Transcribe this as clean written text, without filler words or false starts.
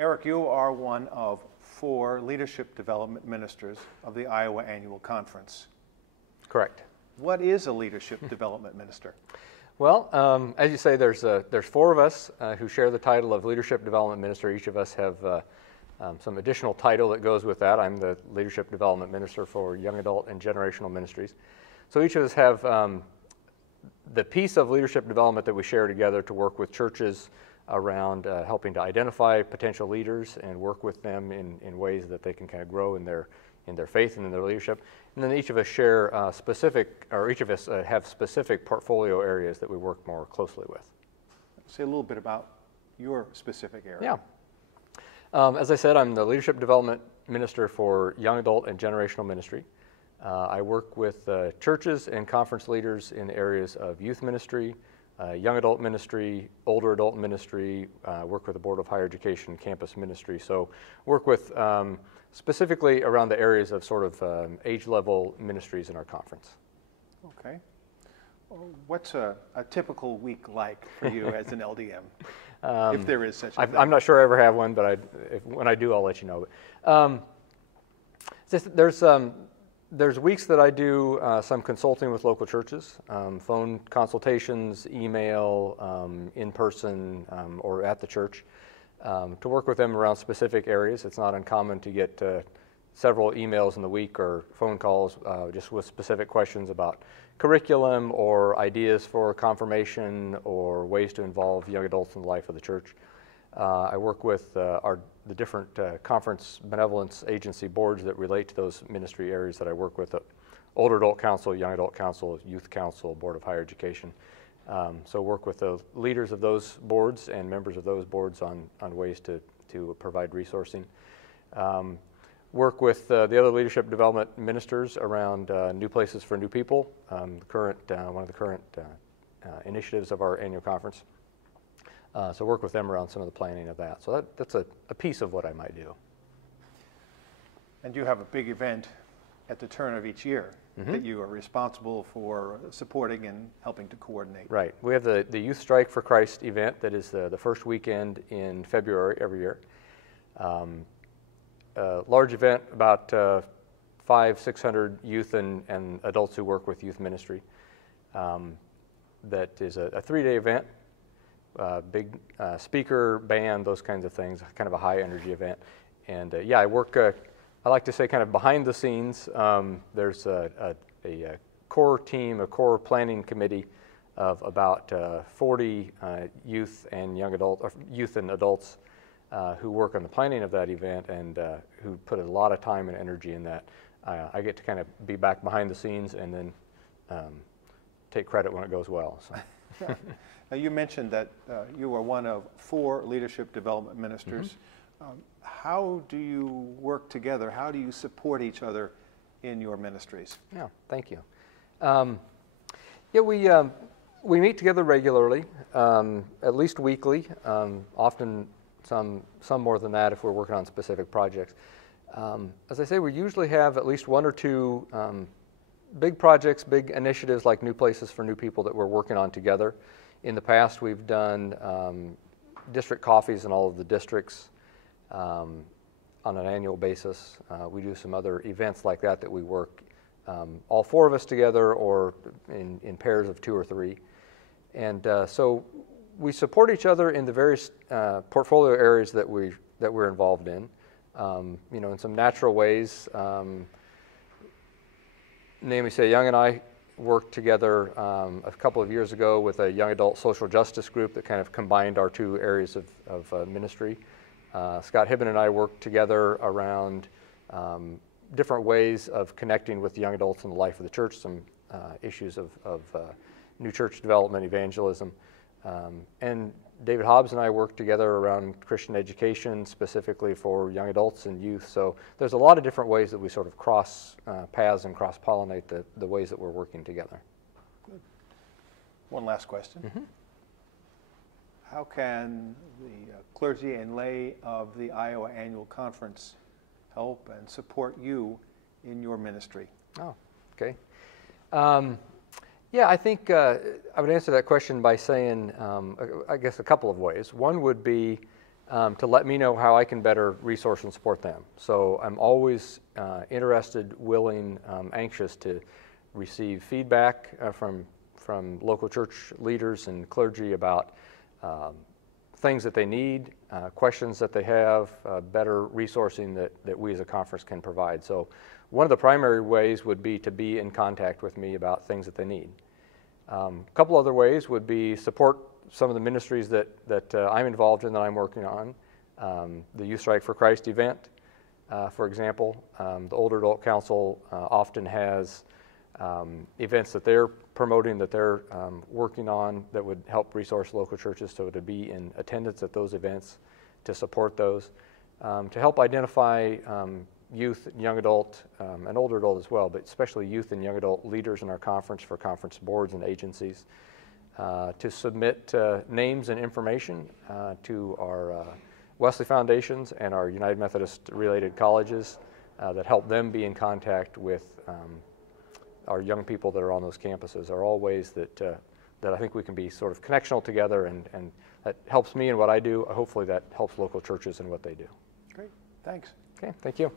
Eric, you are one of 4 leadership development ministers of the Iowa Annual Conference. Correct. What is a leadership development minister? Well, as you say, there's 4 of us who share the title of leadership development minister. Each of us have some additional title that goes with that. I'm the leadership development minister for young adult and generational ministries. So each of us have the piece of leadership development that we share together to work with churches around helping to identify potential leaders and work with them in ways that they can kind of grow in their faith and in their leadership. And then each of us share each of us have specific portfolio areas that we work more closely with. Say a little bit about your specific area. Yeah. As I said, I'm the leadership development minister for young adult and generational ministry. I work with churches and conference leaders in the areas of youth ministry, young adult ministry, older adult ministry, work with the Board of Higher Education, campus ministry. So work with specifically around the areas of sort of age-level ministries in our conference. Okay. What's a typical week like for you as an LDM, if there is such a thing? I'm not sure I ever have one, but when I do, I'll let you know. There's weeks that I do some consulting with local churches, phone consultations, email, in person, or at the church, to work with them around specific areas. It's not uncommon to get several emails in the week or phone calls just with specific questions about curriculum or ideas for confirmation or ways to involve young adults in the life of the church. I work with the different conference benevolence agency boards that relate to those ministry areas that I work with: older adult council, young adult council, youth council, Board of Higher Education. So work with the leaders of those boards and members of those boards on ways to provide resourcing. Work with the other leadership development ministers around new places for new people, one of the current initiatives of our annual conference. So work with them around some of the planning of that. So that's a piece of what I might do. And you have a big event at the turn of each year that you are responsible for supporting and helping to coordinate. Right. We have the Youth Strike for Christ event that is the first weekend in February every year. A large event, about 500-600 youth and adults who work with youth ministry. That is a 3-day event. Big speaker, band, those kinds of things, kind of a high energy event. And I work, I like to say, kind of behind the scenes. There's a core team, a core planning committee of about 40 youth and young adult, or youth and adults who work on the planning of that event and who put a lot of time and energy in that. I get to kind of be back behind the scenes and then take credit when it goes well. So. Now, you mentioned that you are one of 4 leadership development ministers. How do you work together? How do you support each other in your ministries? Yeah, thank you. We meet together regularly, at least weekly, often some more than that if we're working on specific projects. As I say, we usually have at least 1 or 2 big projects, big initiatives like New Places for New People that we're working on together. In the past, we've done district coffees in all of the districts on an annual basis. We do some other events like that we work all 4 of us together or in pairs of 2 or 3. And so we support each other in the various portfolio areas that we're involved in. In some natural ways. Namely, say, Young and I worked together a couple of years ago with a young adult social justice group that kind of combined our 2 areas of ministry. Scott Hibben and I worked together around different ways of connecting with young adults in the life of the church, some issues of new church development, evangelism. And David Hobbs and I worked together around Christian education, specifically for young adults and youth. So there's a lot of different ways that we sort of cross paths and cross-pollinate the ways that we're working together. Good. One last question. How can the clergy and lay of the Iowa Annual Conference help and support you in your ministry? Oh, okay. I think I would answer that question by saying, I guess, a couple of ways. One would be to let me know how I can better resource and support them. So I'm always interested, willing, anxious to receive feedback from local church leaders and clergy about things that they need, questions that they have, better resourcing that we as a conference can provide. So one of the primary ways would be to be in contact with me about things that they need. A couple other ways would be support some of the ministries that I'm involved in, that I'm working on. The Youth Strike for Christ event, for example. The Older Adult Council often has events that they're promoting, that they're working on, that would help resource local churches to be in attendance at those events, to support those, to help identify youth, young adult, and older adult as well, but especially youth and young adult leaders in our conference for conference boards and agencies, to submit names and information to our Wesley Foundations and our United Methodist related colleges that help them be in contact with our young people that are on those campuses. Are all ways that I think we can be sort of connectional together, and that helps me in what I do. Hopefully that helps local churches in what they do. Great, thanks. Okay, thank you.